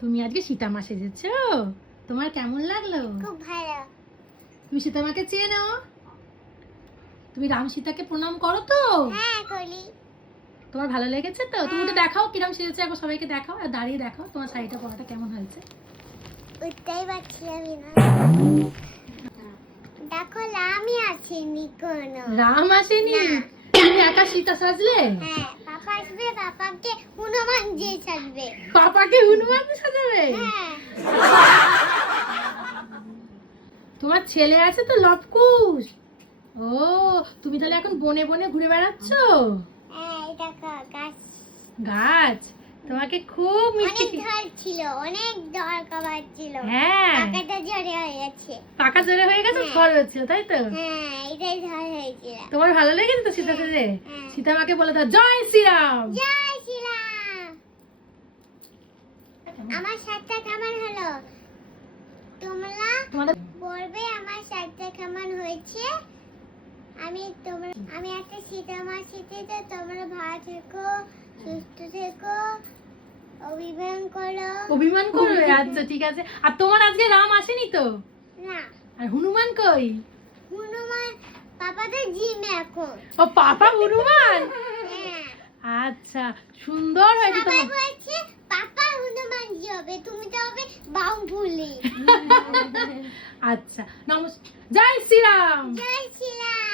তুমি আজকে সীতামা সেজেছো, তোমার কেমন লাগলো? খুব ভালো। তুমি সীতামাকে চেনো? তুমি রাম সীতাকে প্রণাম করো তো? হ্যাঁ করি। তোমার ভালো লেগেছে তো? তুমি তো দেখাও কিরম সেজেছো, একবার সবাইকে দেখাও আর দাঁড়িয়ে দেখাও তোমার শাড়িটা পরাটা কেমন হয়েছে। উঠতেই পারছিলাম না। দেখো রামই আসেনি কোনো। রাম আসেনি? না। তুমি একা সীতা সাজলে? হ্যাঁ পাপা আসবে, পাপাকে হনুমান দিয়ে সাজবে। পাপাকে হনুমান সাজাবে? হ্যাঁ তোমার ছেলে আছে তো লবকুশ। ও, তুমি তাহলে এখন বনে বনে ঘুরে বেড়াচ্ছো? হ্যাঁ এটা গাছ। গাছ তোমাকে খুব মিষ্টি অনেক ঝড় ছিল, অনেক ঝড় খাবার ছিল। হ্যাঁ, পাকাটা ঝড়ে হয়ে গেছে। পাকা জোরে হয়ে গেছে, হ্যাঁ। ঝড় হচ্ছিল তাই তো? হ্যাঁ এটাই ঝড় হয়েছিল। তোমার ভালো লেগেছে তো সীতা সেজে? হ্যাঁ। সীতামাকে বলে দাও জয় শ্রীরাম। জয় শ্রীরাম। আমার শাড়িটা কেমন হলো? তোমরা তোমাদের বলবে আমার শাড়িটা কেমন হয়েছে। আমি একটা সীতামা সেজেছি, তোমরা ভালো থেকো, সুস্থ থেকো, অভিমান করো। অভিমান করবে? আচ্ছা ঠিক আছে। আর তোমার আজকে রাম আসেনি তো? না আর হনুমান কই? হনুমান পাপা তো জিমে এখন। ও পাপা হনুমান? হ্যাঁ আচ্ছা, সুন্দর হয়েছে সবাই তোমার। বলছে পাপা হনুমান জি হবে, তুমি তো হবে বাউন্ডুলি। আচ্ছা, নমস্কার। জয় শ্রীরাম। জয় শ্রীরাম।